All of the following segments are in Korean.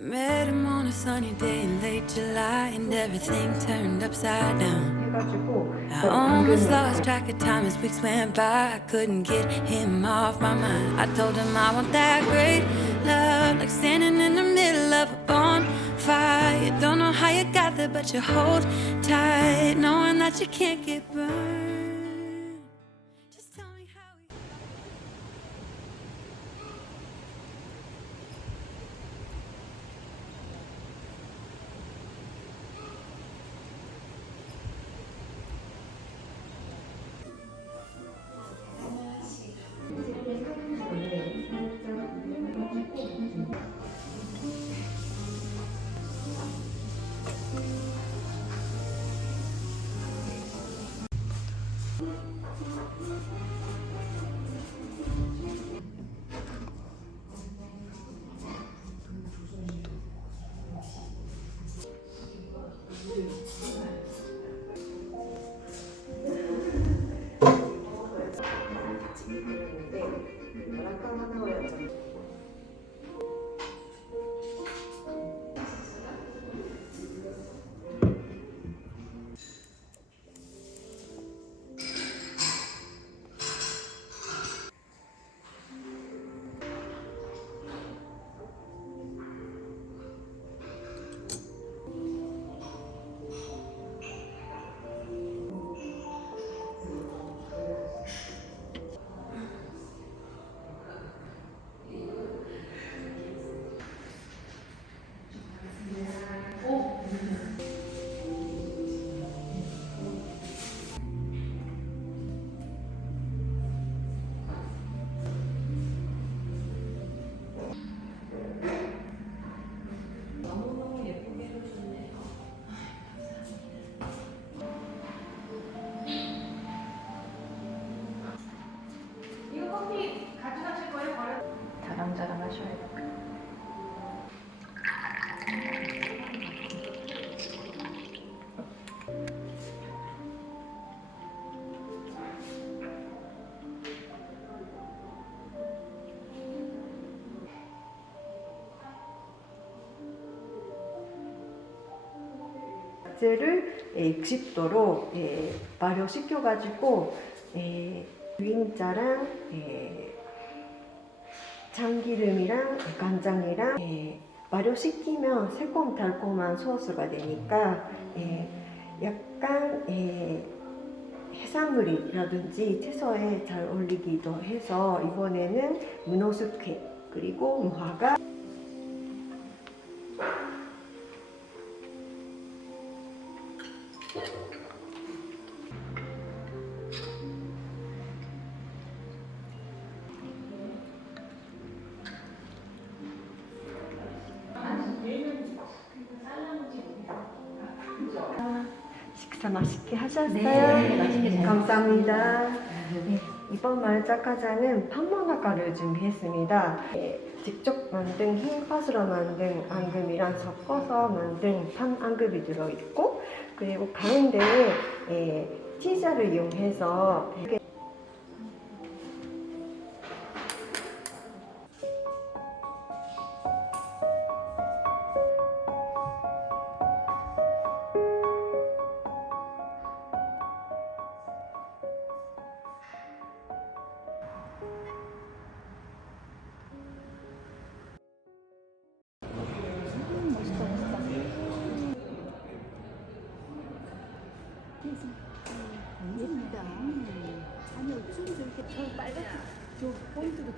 Met him on a sunny day in late July and everything turned upside down. I almost lost track of time as weeks went by. I couldn't get him off my mind. I told him I want that great love, like standing in the middle of a bonfire. Don't know how you got there, but you hold tight, knowing that you can't get burned. 돼요. 를 60도로 예, 발효시켜가지고 예, 유인자랑 예, 참기름이랑 간장이랑 예, 발효시키면 새콤달콤한 소스가 되니까 예, 약간 예, 해산물이라든지 채소에 잘 어울리기도 해서 이번에는 문어숙회 그리고 무화과 식사 맛있게 하셨어요? 네, 맛있게 잘 감사합니다. 네, 이번 말짝가자는 판모나가를 준비했습니다. 예, 직접 만든 흰팥으로 만든 앙금이랑 섞어서 만든 판 앙금이 들어있고 그리고 가운데에 예, 치즈를 이용해서 이렇게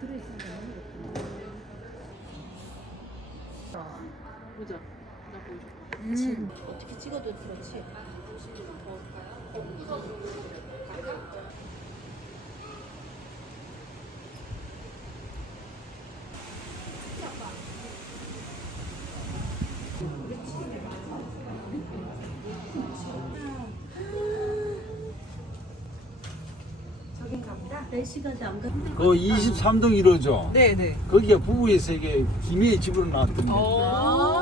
들어있으니까 너무 예쁘다. 보자. 나 보여줘. 음. 어떻게 찍어도 그렇지. 날씨가 안 가. 그 23동 1호죠. 네네. 거기가 부부에서 이게 김해의 집으로 나왔던데. 아,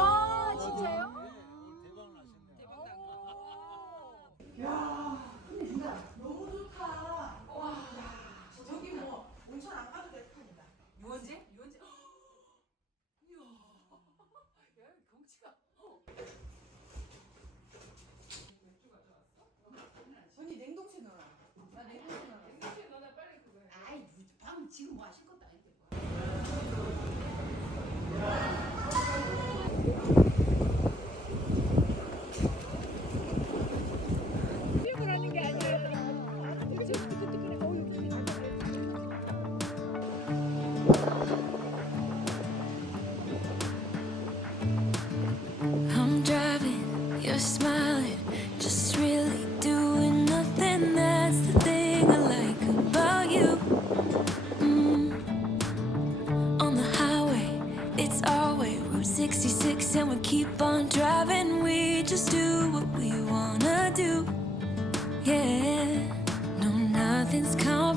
It's coming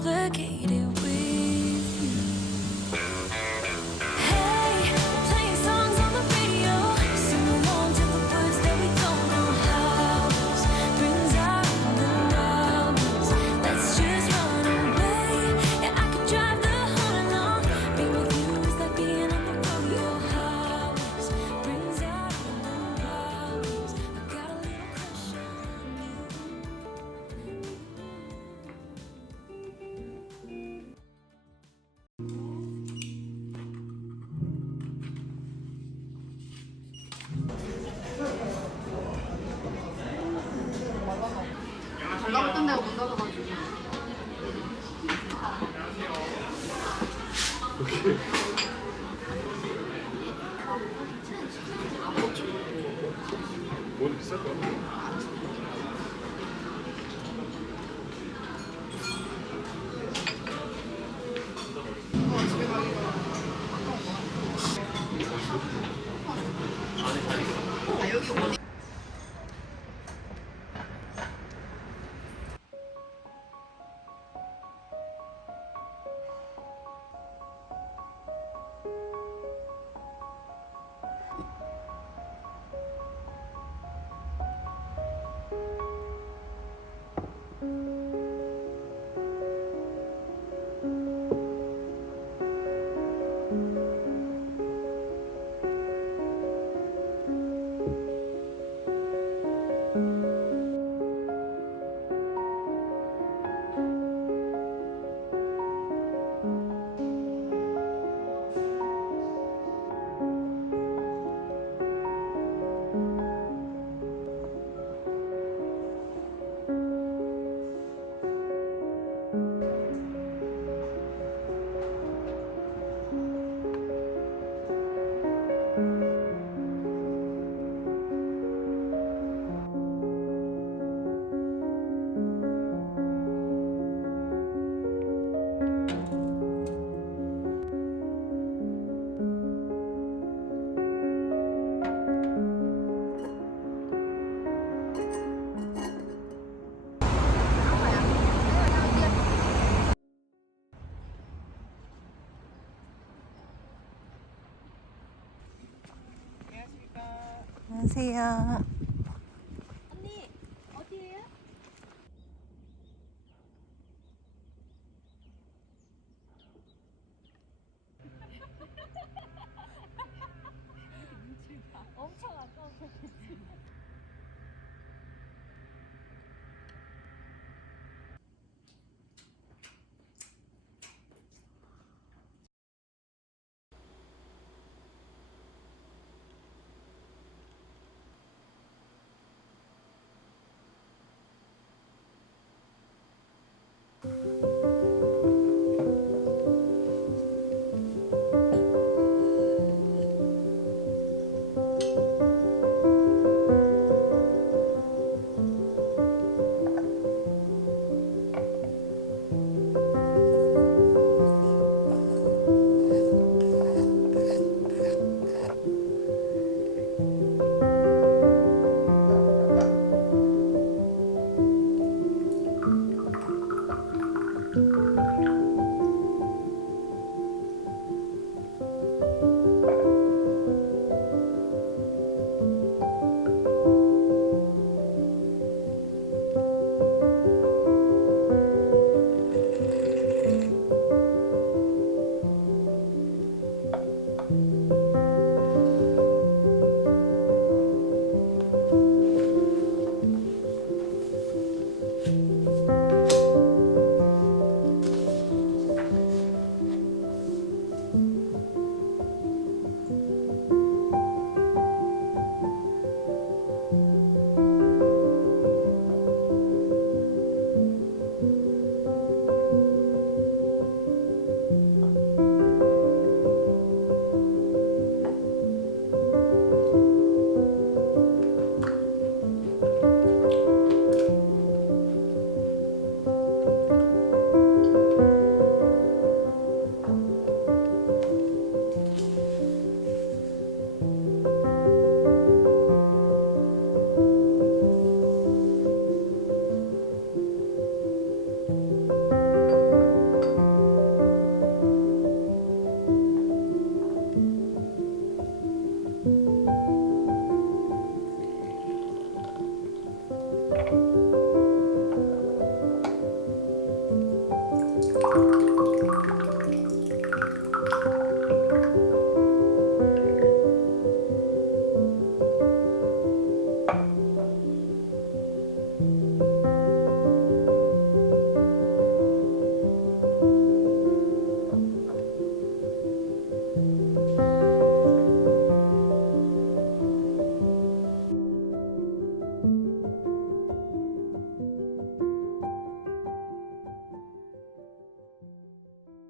다른 데가 문 닫아가지고. 오케이. 안녕하세요. 언니, 어디에요? 엄청 아까워.